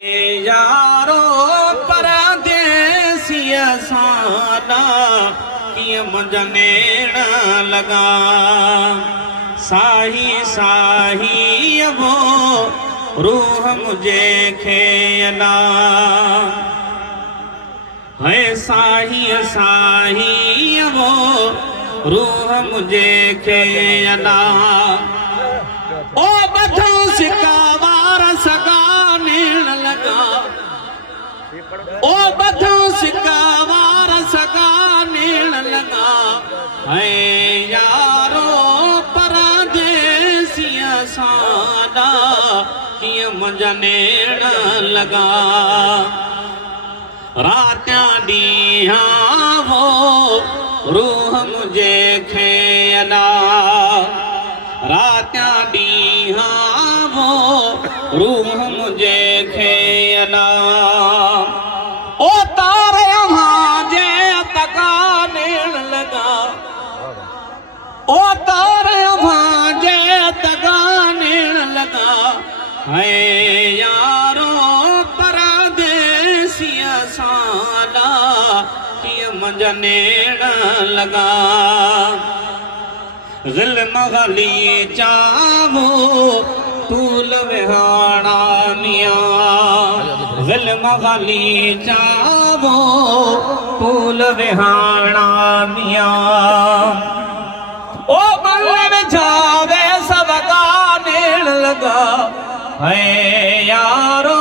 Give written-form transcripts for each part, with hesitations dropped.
यारो परदेसिया साना किया मंजनेण लगा साही साही वो रूह मुझे खेला है साही साही वो रूह मुझे खेला ओ बधो सिकावार सगा लगा ओ बधो सिकावार सगा नेण लगा है यारो परदेसिया सादा किया मंजनेण लगा रात्या डीहा वो रूह मुझे खेला रात्या डीहा वो रूह मुझे खेला ओ तारे भांजे तका नेण लगा ओ तारे भांजे तका नेण लगा है यारो परदेसिया साला किया मंजनेण लगा ज़िल्म गली चावो तूल विहाना मियाँ ज़िल्म गली चावो तूल विहाना मियाँ ओ बल्ले में जावे सब गानेण लगा है यारो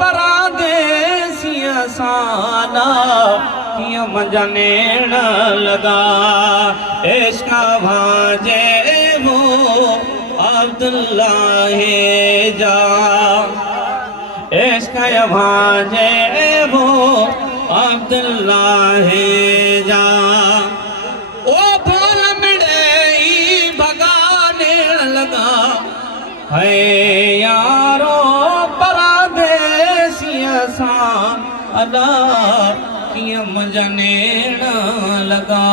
परदेसिया साना किया मंजनेण लगा इश्क़ भांजे वो अब्दुल्लाह जा इश्क़ भांजे वो अब्दुल्लाह जा ओ बोल मिड़े भगाने लगा है यारो परदेसिया सा अदा किया मंजनेण लगा।